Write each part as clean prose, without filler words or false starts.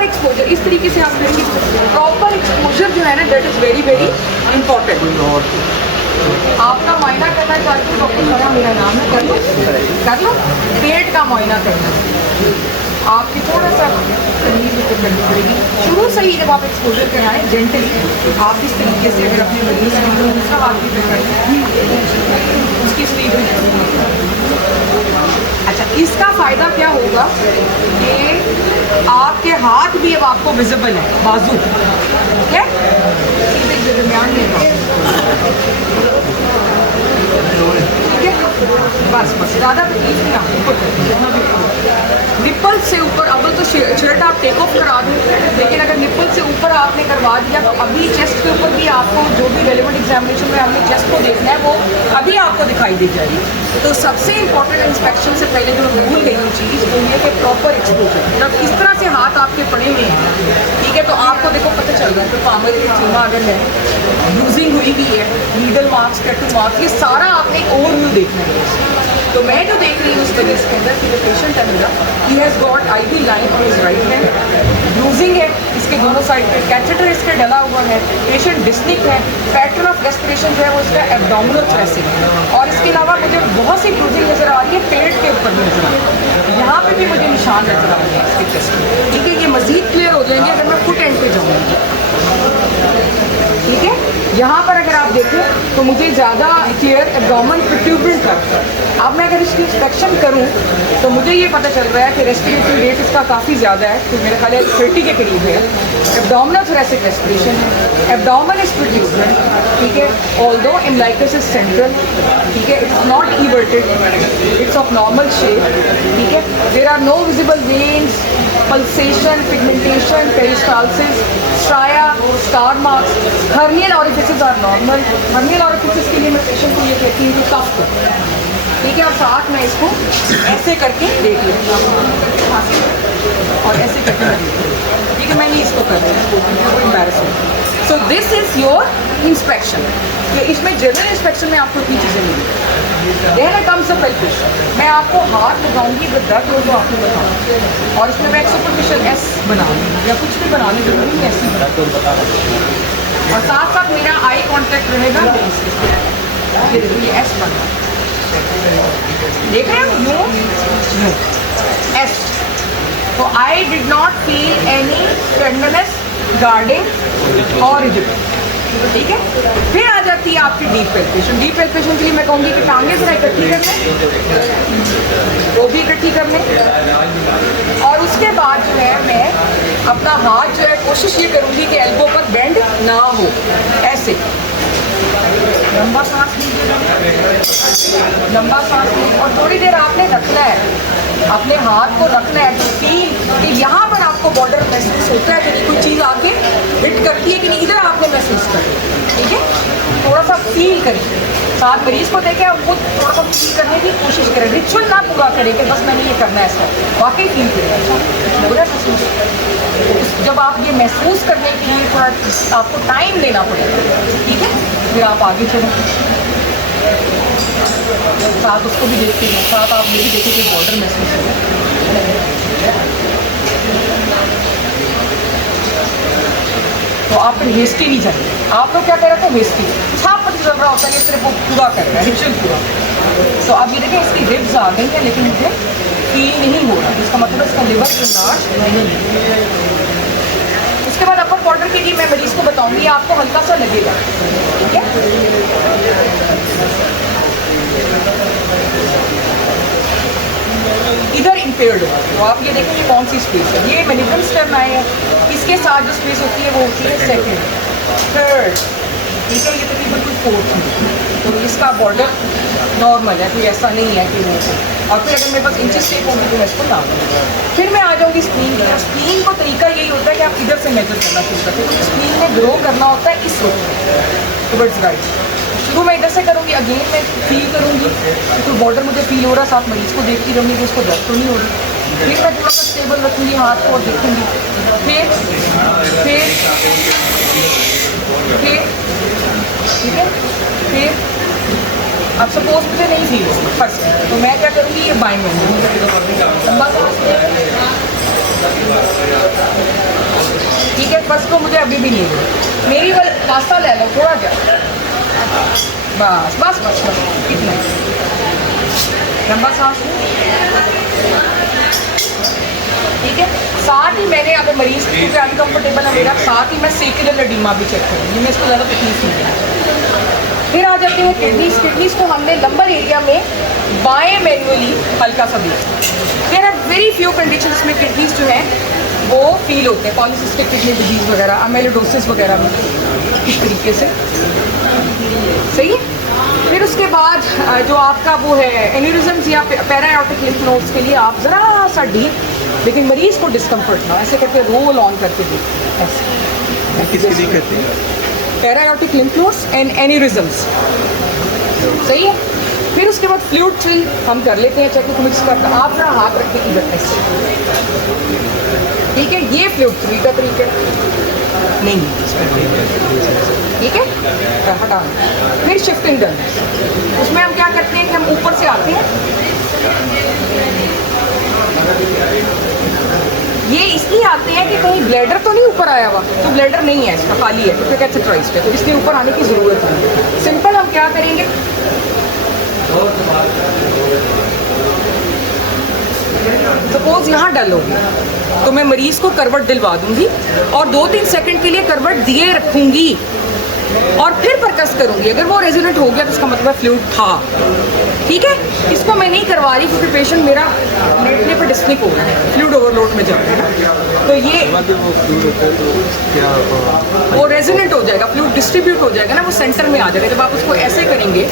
Proper exposure, इस तरीके से आप करेंगे, प्रॉपर एक्सपोजर जो है ना that is very very important. आपका मुआयना करना चाहती हूँ तो सारा मेरा नाम है, कर लो। पेट का मुआयना करना, आपकी थोड़ा सा तमीज़ को करनी पड़ेगी शुरू से ही। जब आप एक्सपोजर कराएं जेंटली, आप इस तरीके से अगर अपने मरीज की दूसरा हाथ भी पकड़ें, उसकी स्लीव। अच्छा, इसका फ़ायदा क्या होगा कि आपके हाथ भी अब आपको विजिबल है, बाजू है सीधे दरमियान में, ठीक है। बस ज़्यादा तकलीफ नहीं आपको। निप्पल से ऊपर, अव्वल तो शर्ट आप टेक ऑफ करा दें, लेकिन अगर निप्पल से ऊपर आपने करवा दिया तो अभी चेस्ट के ऊपर भी आपको जो भी रेलिवेंट एग्जामिनेशन में हमने चेस्ट को देखना है वो अभी आपको दिखाई दे जाएगी। तो सबसे इंपॉर्टेंट इंस्पेक्शन से पहले जो मैं भूल गई चीज़ वो ये कि प्रॉपर एक्सपोजर। जब इस तरह से हाथ आपके पड़े हुए हैं, ठीक है, तो आपको देखो पता चल रहा है तो पामर चीमा अगर है, लूजिंग हुई भी है, नीडल मार्क्स, टैटू मार्क्स, ये सारा आपने एक ओवरव्यू देखना है। तो मैं जो देख रही हूँ उस वजह के अंदर कि जो पेशेंट है मेरा, he has got IV line on his right hand, losing है इसके दोनों साइड पे, कैथेटर इसके डला हुआ है, पेशेंट डिस्निक है, पैटर्न ऑफ रेस्पिरेशन जो है वो इसका एब्डोमिनल थोरैसिक है, और इसके अलावा मुझे बहुत सी ब्रूजिंग नज़र आ रही है पेट के ऊपर भी नजर आ रही है, यहाँ पे भी मुझे निशान नजर आ रहे हैं इसके चेस्ट में, ठीक है। ये मजीद क्लियर हो जाएंगे अगर मैं फुट एंड पे जाऊँगी, ठीक है। यहाँ पर अगर आप देखें तो मुझे ज़्यादा क्लियर एब्डोमेन प्रोट्रूबरेंट लगता है। अब मैं अगर इसकी इंस्पेक्शन करूँ तो मुझे ये पता चल रहा है कि रेस्पिरेटरी रेट इसका काफ़ी ज़्यादा है, तो मेरे ख्याल है 30 के करीब है। एब्डोमिनल थोरैसिक रेस्पिरेशन है, एब्डोमेन इज प्रोट्रूबरेंट, ठीक है, ऑल्दो इम्ब्लिकस इज सेंट्रल, ठीक है, it's not everted, it's of normal shape, ठीक है। There are no visible veins, pulsation, pigmentation, peristalsis, striae, star marks, hernial orifices are normal. Hernial orifices के लिए मैं patient को ये कहती हूँ कि कफ कर, ठीक है, और साथ में इसको ऐसे करके देख लें और ऐसे करके ठीक है, मैं नहीं इसको कर रही हूँ, कोई embarrassment. So this is your inspection. ये इसमें जनरल इंस्पेक्शन में आपको इतनी चीज़ें मिलेंगी। देन कम्स अ पेल्विस, मैं आपको हाथ लगाऊंगी विद दर्द हो तो आपको बताऊँ, और इसमें मैं एक सुपरफिशियल एस बनाऊँगी या कुछ भी बनाने जरूरी नहीं, ऐसी बना, और साथ साथ मेरा आई कांटेक्ट रहेगा, ये एस बना, देख रहे हो यू एस। तो I did not feel any tenderness, guarding और रिजिडिटी, ठीक है। फिर आ जाती है आपकी डीप पेल्पेशन। डीप पेल्पेशन के लिए मैं कहूँगी कि टांगे जरा इकट्ठी कर लें, वो भी इकट्ठी कर लें, और उसके बाद जो है मैं अपना हाथ जो है कोशिश ये करूँगी कि एल्बो पर बेंड ना हो, ऐसे लंबा सांस लीजिए, लंबा सांस लीजिए, और थोड़ी देर आपने रखना है, अपने हाथ को रखना है, फील कि यहाँ पर आपको बॉर्डर महसूस होता है कि नहीं, कोई चीज़ आके हिट करती है कि नहीं, इधर आपने महसूस करें, ठीक है। थोड़ा सा फील करें, साथ मरीज़ को देखें और खुद थोड़ा सा फील करने की कोशिश करें, रिचुअल ना पूरा करें कि बस मैंने ये करना है, ऐसा वाकई फील करें, अच्छा पूरा महसूस। जब आप ये महसूस करने के लिए थोड़ा आपको टाइम लेना पड़ेगा, ठीक है, फिर आप आगे चलें, साथ उसको भी देखते हैं, साथ आप ये भी देखें कि बॉर्डर महसूस हो। तो आप फिर हेस्टी नहीं चाहिए, आप लोग क्या कह रहे थे हेस्टी, छाप पता चल रहा होता है, ये सिर्फ वो पूरा कर रहा है, रिचुअल पूरा। तो आप ये देखें इसकी रिब्स आ गई हैं लेकिन मुझे फील नहीं हो रहा, इसका मतलब इसका लिवर इनलार्ज नहीं है। उसके बाद अपर बॉर्डर के लिए मैं मरीज़ को बताऊंगी, आपको हल्का सा लगेगा, ठीक है। इधर इम्पेयर्ड है, तो आप ये देखें ये कौन सी स्पेस है, ये मैनिफेस्ट स्टेम आए हैं, इसके साथ जो स्पेस होती है वो होती है सेकंड, थर्ड, ठीक है, ये तकरीबन कोई फोर्थ है, तो इसका बॉर्डर नॉर्मल है, कोई ऐसा नहीं है कि वो, और फिर अगर मेरे पास इंचेस टेप होगी तो मैं इसको ना, फिर मैं आ जाऊँगी स्प्लीन की। स्प्लीन को तरीका यही होता है कि आप इधर से मेजर करना शुरू करते हैं, तो स्प्लीन में ग्रो करना होता है इस वक्त टुवर्ड्स राइट। शुरू में इधर से करूँगी, अगेन मैं फील करूँगी तो बॉर्डर मुझे फील हो रहा है, साथ मरीज़ को देखती रहूँगी कि उसको दर्द तो नहीं हो रही, फिर मैं थोड़ा सा स्टेबल रखूँगी हाथ को और देखूँगी, फिर ठीक है, फिर अब सपोज मुझे नहीं फील हो फर्स्ट, तो मैं क्या करूँगी, ये बाइंड होंगी, लंबा सांस मुझे अभी भी नहीं है। मेरी वाला पास्ता ले लो थोड़ा क्या, बस बस बस बस इतना ही। लंबा सांस लो, ठीक है। साथ ही मैंने अगर मरीज क्योंकि अनकम्फर्टेबल है मेरा, साथ ही मैं सेक्युलर एडिमा भी चेक करूँगी, मैं इसको ज़्यादा तकलीफ नहीं दूँगी। फिर आ जाते हैं किडनीज। किडनीज को हमने लंबर एरिया में बाएं मैनुअली हल्का सा दिया। There are very few conditions में किडनीज जो है वो फील होते हैं, पॉलीसिस्टिक किडनी डिजीज़ वगैरह, अमेलोडोसिस वगैरह में इस तरीके से, सही है। फिर उसके बाद जो आपका वो है एन्यूरिज्म्स या पैराऑर्टिक लिम्फ नोड्स के लिए आप ज़रा सा डीप, लेकिन मरीज को डिस्कम्फर्ट ना, ऐसे करके रोल ऑन करके देखिए, ऐसे किसकी दिक्कत है? पैराऑर्टिक लिम्फ नोड्स एंड एन्यूरिज्म्स, सही है। फिर उसके बाद फ्लूइड फिल हम कर लेते हैं, चेक को मिक्स करके आप जरा हाथ रखिए इधर ऐसे, ठीक है। ये फ्लूइड फिल का तरीका नहीं, ठीक है, हटा। फिर शिफ्टिंग डन, उसमें हम क्या करते हैं कि हम ऊपर से आते हैं, ये इसलिए आते हैं कि कहीं ब्लैडर तो नहीं ऊपर आया हुआ, तो ब्लैडर नहीं है इसका, खाली है, तो फिर कैथेटराइज्ड है, तो इसलिए ऊपर आने की ज़रूरत नहीं। सिंपल हम क्या करेंगे, सपोज यहाँ डल होगी तो मैं मरीज को करवट दिलवा दूंगी और 2-3 सेकंड के लिए करवट दिए रखूंगी और फिर परकस करूंगी। अगर वो रेजोनेंट हो गया तो उसका मतलब फ्लूइड था, ठीक है। इसको मैं नहीं करवा रही क्योंकि पेशेंट मेरा लेटने पर डिस्निक हो रहा है, फ्लूइड ओवरलोड में जा रहा है, तो ये वो रेजोनेंट हो जाएगा, फ्लूइड डिस्ट्रीब्यूट हो जाएगा ना, वो सेंटर में आ जाएगा। जब आप उसको ऐसे करेंगे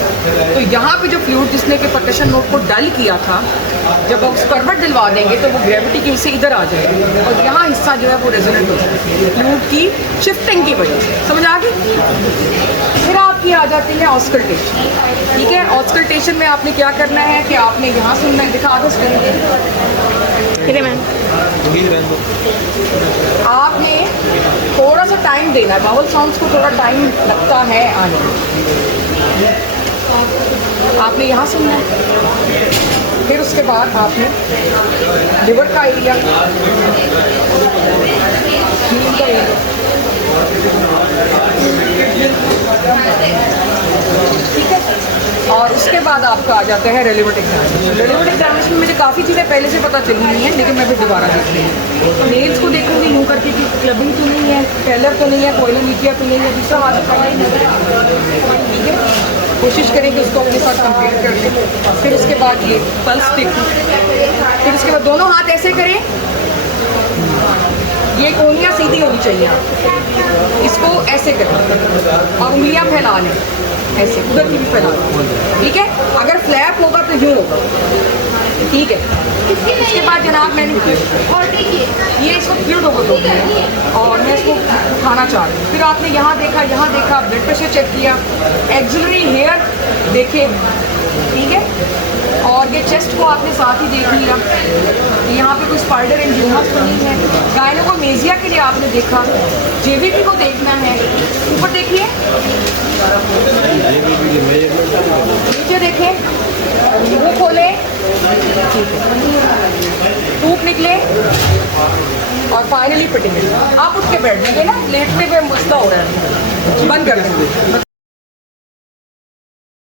तो यहाँ पे जो फ्लूइड जिसने के परकशन नोड को डल किया था, जब आप करवट दिलवा देंगे तो वो ग्रेविटी की वजह से इधर आ जाएगा और यहाँ हिस्सा जो है वो रेजोनेंट हो जाएगा फ्लूइड की शिफ्टिंग की वजह से, समझ आ गई। फिर आपकी आ जाती है ऑस्कल्टेशन, ठीक है। ऑस्कल्टेशन में आपने क्या करना है कि आपने यहाँ सुनना है, दिखा दो स्क्रीन, मैम आपने थोड़ा सा टाइम देना है, बाउल साउंड्स को थोड़ा टाइम लगता है आने में। आपने यहाँ सुनना है, फिर उसके बाद आपने लिवर का एरिया, नील का एरिया, ठीक है। और उसके बाद आपका आ जाता है रेलेवेंट एग्जामिनेशन। रेलेवेंट एग्जामिनेशन में मुझे काफ़ी चीज़ें पहले से पता चली नहीं है, लेकिन मैं फिर दोबारा देख रही हूँ। नेल्स को देखूँगी यूँ करके कि क्लबिंग तो नहीं है, टेलर तो नहीं है, कोइलोमीटिया तो नहीं है, दूसरा हाथ का ही नहीं है, ठीक है। कोशिश करें कि उसको अपने साथ कंपेयर कर लें। फिर उसके बाद ये पल्स देखूँ, फिर उसके बाद दोनों हाथ ऐसे करें, ये कोहनियाँ सीधी होनी चाहिए, इसको ऐसे करें और उंगलियाँ फैला लें ऐसे, उधर की भी फैला लें, ठीक है। अगर फ्लैप होगा तो यूँ होगा, ठीक है। इसके बाद जनाब मैंने ये इसको फ्लूइड ओवर और मैं इसको खाना चाह रही हूँ। फिर आपने यहाँ देखा, ब्लड प्रेशर चेक किया, एक्सिलरी हेयर देखे, ठीक है। और ये चेस्ट को आपने साथ ही देख लिया, यहाँ पे कोई स्पाइडर एंजियोमा तो नहीं है। गायनोकोमेसिया के लिए आपने देखा, जेवीटी को देखना है, ऊपर देखिए, नीचे देखें, मुँह खोलें, टूप निकले और फाइनली फिटिंग। आप उठ के बैठ जाएंगे ना, लेटते हुए मसला हो रहा है, बंद कर देंगे।